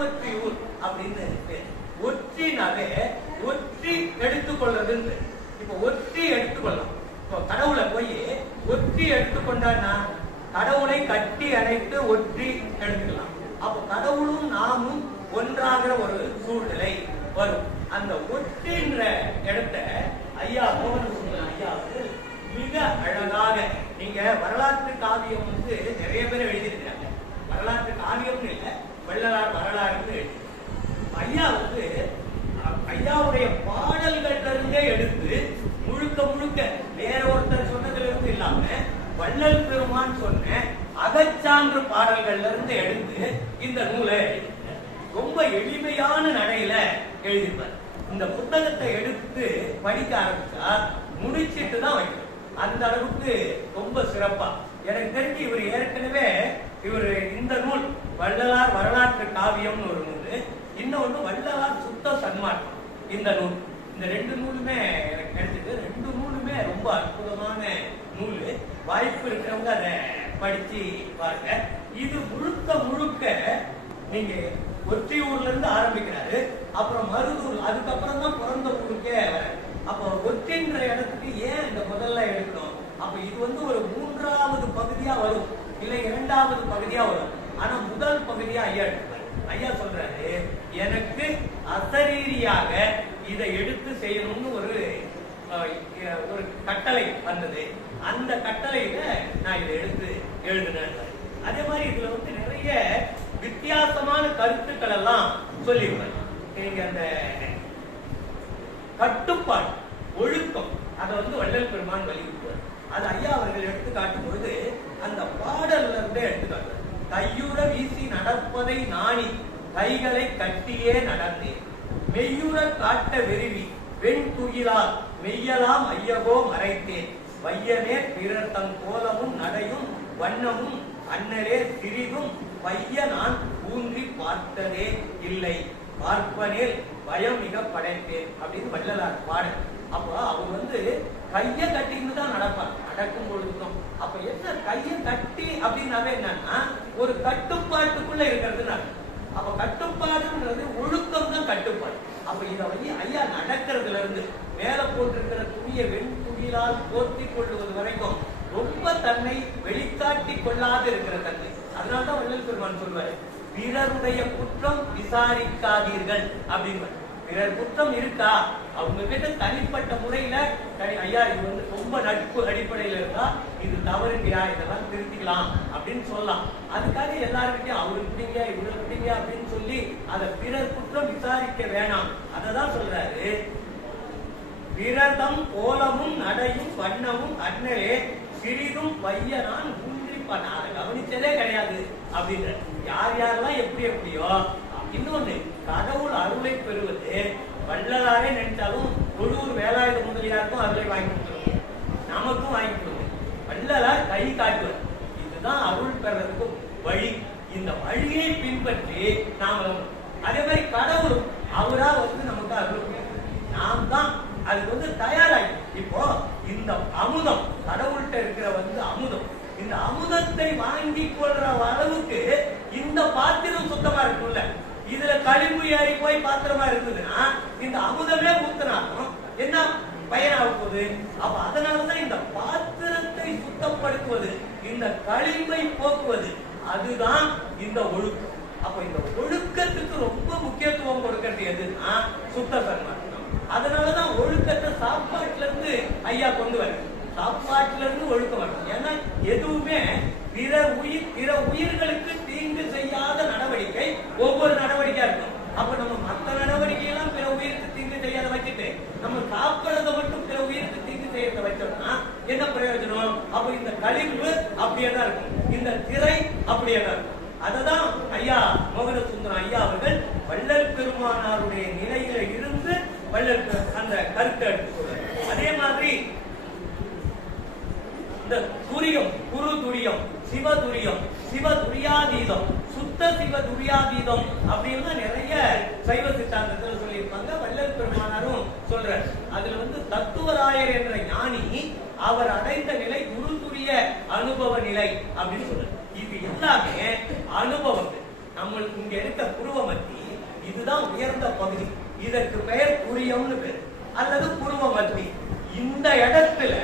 திருவொற்றியூர் அப்படின்னு பேர். ஒற்றினாவே ஒற்றி எடுத்துக்கொள்றதுன்னு. இப்ப ஒற்றி எடுத்துக்கொள்ளலாம். இப்போ கடவுளை போய் ஒற்றி எடுத்துக்கொண்டான்னா கடவுளை கட்டி அணைத்து ஒற்றி எடுத்துக்கலாம். அப்போ கடவுளும் நாமும் ஒன்றாகிற ஒரு சூழ்நிலை வரும். அந்த ஒற்றின்ற இடத்த ஐயா மோகன் ஐயா வந்து மிக அழகாக நீங்க வரலாற்று காவியம் வந்து நிறைய பேர் எழுதியிருக்கிறாங்க. வரலாற்று காவியம்னு இல்லை வள்ளலார் வரலாறுன்னு ஐயா வந்து ஐயாவுடைய பாடல்கள்ல இருந்தே எடுத்து முழுக்க முழுக்க வேற ஒருத்தர் சொன்னதுல இருந்து இல்லாம வள்ளல் பெருமான் சொன்ன அகச்சான்று பாடல்கள்ல இருந்து எடுத்து இந்த நூலை ரொம்ப எளிமையான நடையில எழுதிப்பார். இந்த புத்தகத்தை எடுத்து படிக்க ஆரம்பிச்சா முடிச்சிட்டு தான் வைக்கணும். அந்த அளவுக்கு ரொம்ப சிறப்பா. எனக்கு தெரிஞ்சு இவர் ஏற்கனவே இவர் இந்த நூல் வள்ளலார் வரலாற்று காவியம்னு ஒரு நூல். இன்னொன்று வள்ளலார் சுத்த சன்மார்க்கம். இந்த நூல். இந்த ரெண்டு நூலுமே எனக்கு கிடைச்சது ரெண்டு நூலுமே ரொம்ப அற்புதமான நூல். வாய்ப்பு இருக்கிறவங்க அதை படிச்சு பாருங்க. இது முழுக்க முழுக்க நீங்க ஒற்றியூர்ல இருந்து ஆரம்பிக்கிறாரு. அப்புறம் மருதூர் அதுக்கப்புறம் தான் பிறந்த ஊருக்கே அப்போ ஒற்றின்ற இடத்துக்கு ஏன் இந்த முதல்ல எடுக்கணும்? அப்ப இது வந்து ஒரு மூன்றாவது பகுதியா வரும். இல்லை இரண்டாவது பகுதியா வரும். ஆனா முதல் பகுதியா ஐயா ஐயா சொல்றாரு எனக்கு அசரீரியாக இதை எடுத்து செய்யணும்னு ஒரு ஒரு கட்டளை வந்தது. அந்த கட்டளையில நான் இதை எடுத்து எழுதினேன். அதே மாதிரி இதுல வந்து நிறைய வித்தியாசமான கருத்துக்கள் எல்லாம் சொல்லியிருப்பாரு. நீங்க அந்த கட்டுப்பாடு ஒழுக்கம் அதை வந்து வள்ளல் பெருமான் வலியுறுத்துவார். அது ஐயா அவர்கள் எடுத்து காட்டும் பொழுது அந்த பாடல்ல இருந்தே எடுத்து காட்டுவார். கையுற வீசி நடப்பதை நாணி கைகளை கட்டியே நடந்தேன். மெய்யுற காட்ட விரும்பி வெண் துயிலால் மெய்யலாம் ஐயகோ மறைத்தேன். வையனே பிறர் தன் கோலமும் நடையும் வண்ணமும் அண்ணரே சிறிதும் பைய நான் ஊன்றி பார்த்ததே இல்லை. பார்ப்பனேல் பயம் மிக படைத்தேன் அப்படின்னு வள்ளலார் பாடல். அப்போ அவங்க வந்து கைய கட்டின்னு தான் நடப்பாங்க. நடக்கும் பொழுதும். அப்ப என்ன கைய கட்டி அப்படின்னாவே என்னன்னா ஒரு கட்டுப்பாட்டுக்குள்ள இருக்கிறது அப்ப கட்டுப்பாடுன்றது ஒழுக்கம் தான் கட்டுப்பாடு. அப்ப இத வந்து ஐயா நடக்கிறதுல இருந்து மேல போட்டிருக்கிற துணியை வெண் துணியால் போர்த்தி கொள்ளுவது வரைக்கும் ரொம்ப தன்னை வெளிக்காட்டி கொள்ளாது இருக்கிற தன்மை. அதனாலதான் வள்ளல் பெருமான் சொல்வாரு பிறருடைய குற்றம் விசாரிக்காதீர்கள் அப்படின்னு பிறர் குற்றம் இருக்கா? அவங்க கிட்ட தனிப்பட்ட முறையில ஐயா இது வந்து ரொம்ப நட்பு அடிப்படையில இருந்தா இது தவறுங்கயா இதெல்லாம் திருத்திக்கலாம் அப்படின்னு சொல்லலாம். அதுக்காக எல்லாருக்கிட்டையும் அவரு இப்படிங்க இவரு இப்படிங்க அப்படின்னு சொல்லி அதை பிறர் குற்றம் விசாரிக்க வேணாம். அததான் சொல்றாரு. விரதம் கோலமும் நடையும் வண்ணமும் அண்ணலே சிறிதும் பையனான் ஊன்றிப்பான் நான் கவனிச்சதே கிடையாது அப்படின்ற யார் யாரெல்லாம் எப்படி எப்படியோ? இன்னொன்னு கடவுள் அருளை பெறுவது வள்ளலாரே நினைத்தாலும் தொழூர் வேலாயுத முதலியாருக்கும் அருளை வாங்கி கொடுத்துருவோம். நமக்கும் வாங்கி கொடுக்கும் வள்ளலார் கை காட்டுவார். இதுதான் அருள் பெறதுக்கு வழி. இந்த வழியை பின்பற்றி நாம் அதே மாதிரி கடவுளும் அவரா வந்து நமக்கு அருள் நாம் தான் அதுக்கு வந்து தயாராகி. இப்போ இந்த அமுதம் கடவுள்கிட்ட இருக்கிற வந்து அமுதம் இந்த அமுதத்தை வாங்கி கொள்ற அளவுக்கு இந்த பாத்திரம் சுத்தமா இருக்கும்ல. இதுல கழிவு ஏறி போய் பாத்திரமா இருந்ததுன்னா இந்த அமுதமே ஊத்துனாலும் என்ன பயனாக போகுது? அப்ப அதனாலதான் இந்த பாத்திரத்தை சுத்தப்படுத்துவது இந்த கழிவை போக்குவது அதுதான் இந்த ஒழுக்கம். அப்ப இந்த ஒழுக்கத்துக்கு ரொம்ப முக்கியத்துவம் கொடுக்கறது எதுன்னா சுத்த சன்மார்க்கம். அதனாலதான் ஒழுக்கத்தை சாப்பாட்டுல இருந்து ஐயா கொண்டு வர சாப்பாட்டுல இருந்து ஒழுக்கம் வரணும். ஏன்னா எதுவுமே பிற உயிர் பிற உயிர்களுக்கு தீங்கு செய்யாத நடவடிக்கை ஒவ்வொரு நடவடிக்கையா இருக்கும் அப்ப நம்ம மத்த நடவடிக்கை எல்லாம் பிற உயிருக்கு தீங்கு செய்யாத வச்சுட்டு நம்ம சாப்பிடுறத மட்டும் பிற உயிருக்கு தீங்கு செய்யறத வச்சோம்னா என்ன பிரயோஜனம்? அப்ப இந்த கழிவு அப்படியே தான் இருக்கும். இந்த திரை அப்படியே தான் இருக்கும். அததான் ஐயா மோகன சுந்தரம் ஐயா அவர்கள் வள்ளல் பெருமானாருடைய நிலையில இருந்து வள்ளல் அந்த கருத்தை எடுத்து சொல்றாரு அதே மாதிரி இந்த துரியம் குரு துரியம் சிவ துரியம் சிவ துரியாதீதம் சுத்த சிவ துரியாதீதம் அப்படின்னு நிறைய சைவ சித்தாந்தத்துல சொல்லியிருப்பாங்க. வல்லல் பெருமானாரும் சொல்றார். அதுல வந்து தத்துவராயர் என்ற ஞானி அவர் அடைந்த நிலை குரு துரிய அனுபவ நிலை அப்படின்னு சொல்றாரு. இது எல்லாமே அனுபவங்கள். நம்மளுக்கு இங்க இருக்க புருவமத்தி இதுதான் உயர்ந்த பகுதி. இதற்கு பெயர் புரியம்னு பேர். அல்லது புருவமத்தி. இந்த இடத்துல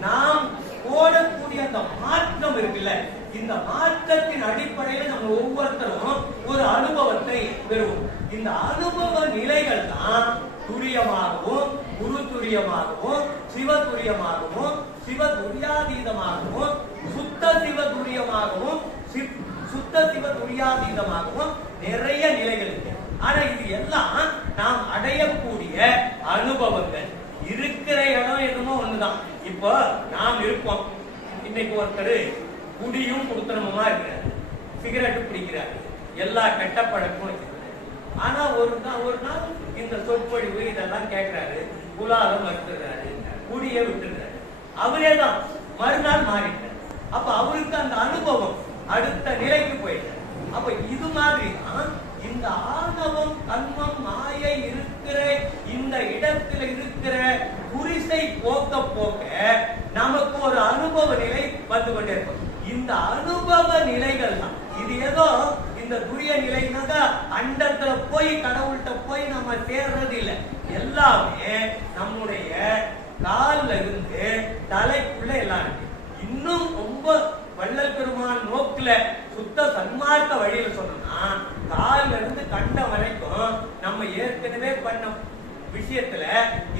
நாம் போடக்கூடிய அந்த மாற்றம் இருக்குல்ல இந்த மாற்றத்தின் அடிப்படையில் நம்ம ஒவ்வொருத்தரும் ஒரு அனுபவத்தை பெறுவோம். இந்த அனுபவ நிலைகள் தான் துரியமாகவும் குரு துரியமாகவும் சிவ துரியமாகவும் சிவ துரியாதீதமாகவும் சுத்த சிவ துரியமாகவும் சுத்த சிவ துரியாதீதமாகவும் நிறைய நிலைகள் இருக்கு. ஆனா இது எல்லாம் நாம் அடையக்கூடிய அனுபவங்கள். இருக்கிற இடம் என்னமோ ஒண்ணுதான். இப்போ நாம் இருப்போம் இன்னைக்கு ஒருத்தர் குடியும் குடுத்தனமுமா இருக்கிறாரு சிகரெட் பிடிக்கிறாரு எல்லா கெட்ட பழக்கமும் வச்சிருக்காரு ஆனா ஒரு நாள் ஒரு நாள் இந்த சொற்பொழிவு இதெல்லாம் கேட்கிறாரு குலாலம் மறுத்துறாரு குடிய விட்டுறாரு. அவரே தான் மறுநாள் மாறிட்டார். அப்ப அவருக்கு அந்த அனுபவம் அடுத்த நிலைக்கு போயிட்டார் அப்ப இது மாதிரி தான் இந்த ஆணவம் கண்மம் மாயை இருக்கிற இந்த இடத்துல இருக்கிற குரிசை போக்க போக்க நமக்கு ஒரு அனுபவ நிலை வந்து கொண்டிருக்கும் இந்த அனுபவ நிலைகள் தான். இது ஏதோ இந்த துரிய நிலைனாக்கா அண்டத்துல போய் கடவுள்கிட்ட போய் நம்ம சேர்றது இல்ல. எல்லாமே நம்முடைய கால்ல இருந்து தலைக்குள்ள எல்லாம் இருக்கு. இன்னும் ரொம்ப வள்ளல் பெருமான் நோக்குல சுத்த சன்மார்க்க வழியில சொன்னா கால்ல இருந்து கண்ட வரைக்கும் நம்ம ஏற்கனவே பண்ண விஷயத்துல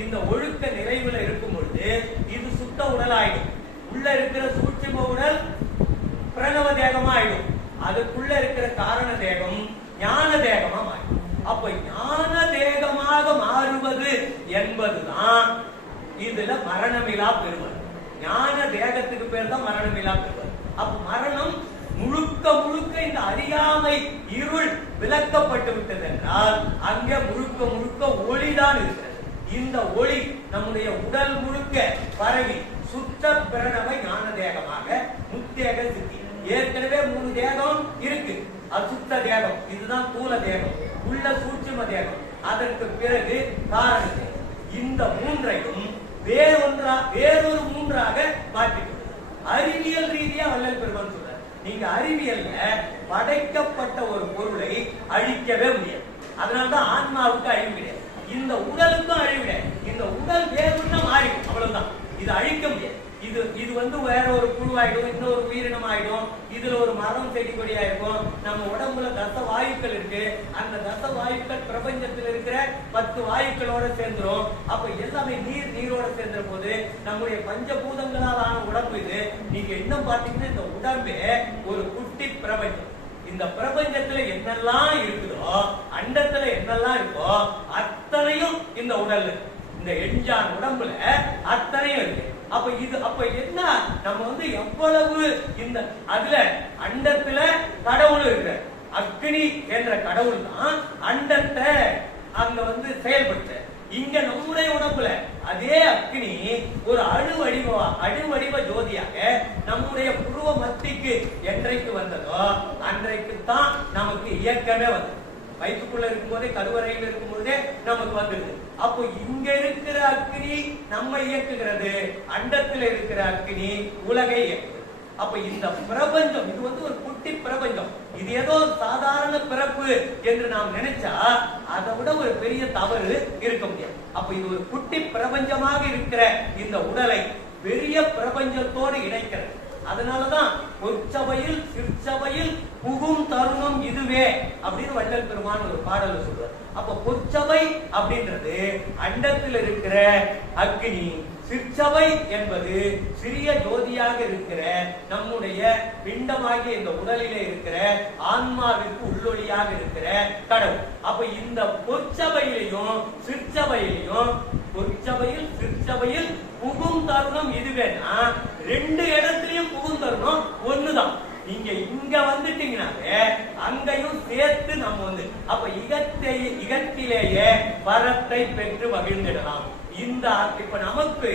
இந்த ஒழுக்க நிறைவுல இருக்கும் பொழுது இது சுத்த உடல் ஆயிடும் உள்ள இருக்கிற சூட்சிம உடல் பிரணவ தேகமா ஆயிடும். அதுக்குள்ள இருக்கிற காரண தேகம் ஞான தேகமா மாறிடும். அப்ப ஞான தேகமாக மாறுவது என்பதுதான் இதுல மரணமிலா பெறுவது. ஞான தேகத்துக்கு பேர் தான் மரணமிலா பெறுவது. அப்ப மரணம் முழுக்க முழுக்க இந்த அறியாமை இருள் விளக்கப்பட்டு விட்டது என்றால் அங்கே முழுக்க முழுக்க ஒளிதான் இருக்கிறது. இந்த ஒளி நம்முடைய உடல் முழுக்க பரவி சுத்த பிரணவ ஞான தேகமாக முத்தேக சித்தி ஏற்கனவே மூணு தேகம் இருக்கு. அசுத்த தேகம் இதுதான் தூல தேகம் உள்ள சூட்சும தேகம். அதற்கு பிறகு காரண இந்த மூன்றையும் வேறொன்றா வேறொரு மூன்றாக மாற்றிக் அறிவியல் ரீதியா வள்ளல் பெருமான் சொல்ற நீங்க அறிவியல்ல படைக்கப்பட்ட ஒரு பொருளை அழிக்கவே முடியாது. அதனாலதான் ஆன்மாவுக்கு அழிவு கிடையாது. இந்த உடலுக்கும் அழிவு கிடையாது. இந்த உடல் வேறுன்னா மாறிடும். அவ்வளவுதான். இது அழிக்க முடியாது. இது இது வந்து வேற ஒரு புழுவாயிடும் இன்னொரு உயிரினம் ஆயிடும் இதுல ஒரு மரம் செடி கொடி ஆயிருக்கும் நம்ம உடம்புல தச வாயுக்கள் இருக்கு. அந்த தச வாயுக்கள் பிரபஞ்சத்தில் இருக்கிற பத்து வாயுக்களோட சேர்ந்துரும். அப்ப எல்லாமே நீர் நீரோட சேர்ந்த போது நம்முடைய பஞ்சபூதங்களால் ஆன உடம்பு இது. நீங்க என்ன பாத்தீங்கன்னா இந்த உடம்பே ஒரு குட்டி பிரபஞ்சம். இந்த பிரபஞ்சத்துல என்னெல்லாம் இருக்குதோ அண்டத்துல என்னெல்லாம் இருக்கோ அத்தனையும் இந்த உடல் இந்த எஞ்சான் உடம்புல அத்தனையும் இருக்கு. அப்ப இது அப்ப என்ன? நம்ம வந்து எவ்வளவு இந்த அதுல அண்டத்துல கடவுள் இருக்கிற அக்னி என்ற கடவுள் தான் அண்டத்தை அங்க வந்து செயல்படுத்த. இங்க நம்முடைய உணப்புல அதே அக்னி ஒரு அணு வடிவ அணு வடிவ ஜோதியாக நம்முடைய புருவ மத்திக்கு என்றைக்கு வந்ததோ அன்றைக்கு தான் நமக்கு இயக்கமே வந்தது. வயிற்றுக்குள்ள இருக்கும்போதே கருவறையில் இருக்கும் போதே நமக்கு வந்துடுது அப்போ இங்க இருக்கிற அக்னி நம்ம இயக்குகிறது. அண்டத்துல இருக்கிற அக்னி உலகை இயக்குது. அப்ப இந்த பிரபஞ்சம் இது வந்து ஒரு குட்டி பிரபஞ்சம். இது ஏதோ சாதாரண பிறப்பு என்று நாம் நினைச்சா அதை விட ஒரு பெரிய தவறு இருக்க முடியாது. அப்ப இது ஒரு குட்டி பிரபஞ்சமாக இருக்கிற இந்த உடலை பெரிய பிரபஞ்சத்தோடு இணைக்கிறது. அதனாலதான் பொற்சபையில் சிற்சபையில் புகும் தருணம் இதுவே அப்படின்னு வள்ளல் பெருமான் ஒரு பாடல சொல்றார். அப்ப பொற்சபை அப்படின்றது அண்டத்தில் இருக்கிற அக்னி சிற்சபை என்பது சிறிய ஜோதியாக இருக்கிற நம்முடைய பிண்டமாகிய இந்த உடலிலே இருக்கிற ஆன்மாவிற்கு உள்ளொளியாக இருக்கிற கடவுள். அப்ப இந்த பொற்சபையிலையும் சிற்சபையிலையும் பொற்சபையில் சிற்சபையில் புகும் தருணம் இதுவேனா ரெண்டு இடத்துலயும் புகும் தருணம் ஒண்ணுதான். நீங்க இங்க வந்துட்டீங்கனாவே அங்கேயும் சேர்த்து நம்ம வந்து அப்ப இகத்தை இகத்திலேயே வரத்தை பெற்று மகிழ்ந்திடலாம். இந்த இப்ப நமக்கு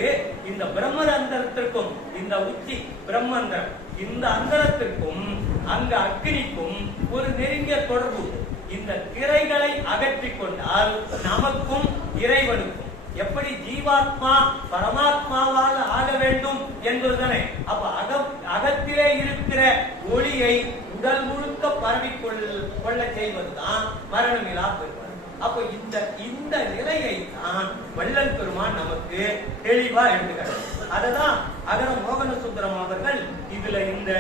இந்த பிரம்ம அந்தரத்திற்கும் இந்த உச்சி பிரம்மந்தரம் இந்த அந்தரத்திற்கும் அங்க அக்னிக்கும் ஒரு நெருங்கிய தொடர்பு இந்த திரைகளை அகற்றிக் கொண்டால் நமக்கும் இறைவனுக்கும் எப்படி ஜீவாத்மா பரமாத்மாவாக ஆக வேண்டும் என்பதுதானே. அப்ப அக அகத்திலே இருக்கிற ஒளியை உடல் முழுக்க பரவிக்கொள் கொள்ள செய்வதுதான் மரணமிலா பெறுவது அப்போ இந்த இந்த நிலையை தான் வள்ளல் பெருமான் நமக்கு தெளிவா எடுத்துக்கிறார் அததான் அகர மோகன சுந்தரம் அவர்கள் இதுல இந்த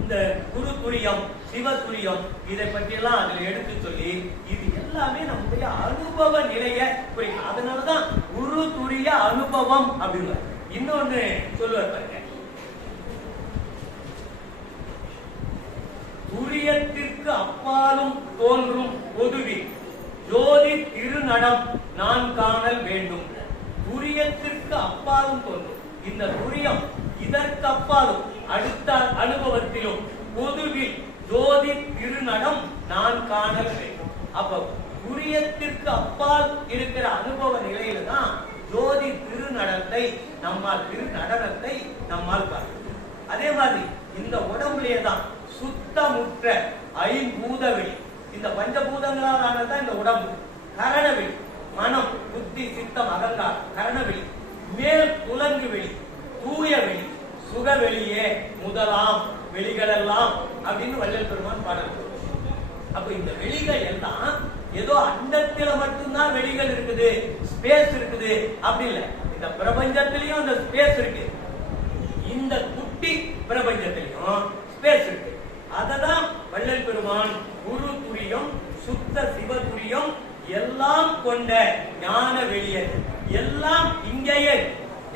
இந்த குரு துரியம் சிவ துரியம் இதை பற்றியெல்லாம் அதுல எடுத்து சொல்லி இது எல்லாமே நம்முடைய அனுபவ நிலைய குறிக்கும். அதனாலதான் குரு துரிய அனுபவம் அப்படின்னு இன்னொன்னு சொல்லுவார் பாருங்க. துரியத்திற்கு அப்பாலும் தோன்றும் பொதுவி. ஜோதி திருநடம் நான் காணல் வேண்டும். துரியத்திற்கு அப்பாலும் தோன்றும். இந்த துரியம் இதற்கு அப்பாலும் அடுத்த அனுபவத்திலும் பொதுவில் ஜோதி திருநடம் நான் காணல் வேண்டும். அப்ப துரியத்திற்கு அப்பால் இருக்கிற அனுபவ நிலையில தான் ஜோதி திருநடத்தை நம்மால் திருநடனத்தை நம்மால் பார்க்க அதே மாதிரி இந்த உடம்புலேயே தான் சுத்தமுற்ற ஐம்பூத வெளி இந்த பஞ்சபூதங்களால் ஆனதுதான் இந்த உடம்பு. கரணவெளி மனம் புத்தி சித்தம் அகங்காரம். கரணவெளி மேல் புலங்கு வெளி தூய வெளி சுக வெளியே முதலாம் வெளிகளெல்லாம் அப்படின்னு வள்ளல் பெருமான் பாடல். அப்ப இந்த வெளிகள் எல்லாம் ஏதோ அண்டத்தில மட்டும்தான் வெளிகள் இருக்குது ஸ்பேஸ் இருக்குது அப்படி இல்ல. இந்த பிரபஞ்சத்திலையும் அந்த ஸ்பேஸ் இருக்கு. இந்த குட்டி பிரபஞ்சத்திலையும் ஸ்பேஸ் இருக்கு. பெருமான் குரு துரியம் சுத்த சிவ துரியம் எல்லாம் கொண்ட ஞான வெளியர். எல்லாம் இங்கேயே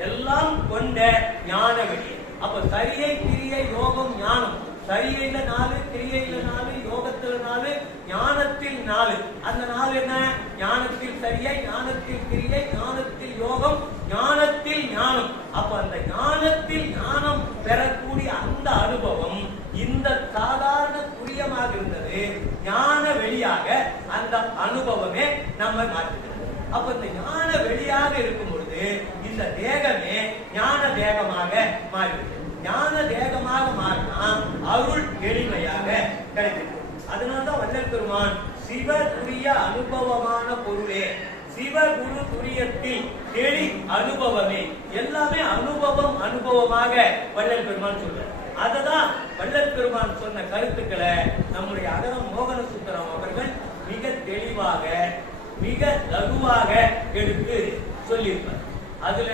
எல்லாம் கொண்ட ஞான வெளியர். அப்ப சரியை கிரியை யோகம் ஞானம். சரியில நாலு கிரியையில நாலு யோகத்துல நாலு ஞானத்தில் நாலு. அந்த நாலு என்ன? ஞானத்தில் சரியை ஞானத்தில் கிரியை ஞானத்தில் யோகம் ஞானத்தில் ஞானம் அப்ப அந்த ஞானத்தில் ஞானம் பெறக்கூடிய அந்த அனுபவம் இந்த சாதாரண துரியமாக இருந்தது ஞான வெளியாக அந்த அனுபவமே நம்ம மாற்றுகிறது அப்ப இந்த ஞான வெளியாக இருக்கும் பொழுது இந்த தேகமே ஞான தேகமாக மாறிவிடும் ஞான தேகமாக மாறினா அருள் எளிமையாக கிடைக்கும் அதனால்தான் வள்ளல் பெருமான் சிவ துரிய அனுபவமான பொருளே சிவகுரு துரியத்தில் தெளி அனுபவமே. எல்லாமே அனுபவம் அனுபவமாக வள்ளல் பெருமான் சொல்ற அததான் வள்ளல் பெருமான் சொன்ன கருத்துக்களை நம்முடைய அகரம் மோகன சுந்தரம் அவர்கள் மிக தெளிவாக மிக லகுவாக எடுத்து சொல்லியிருப்பார். அதுல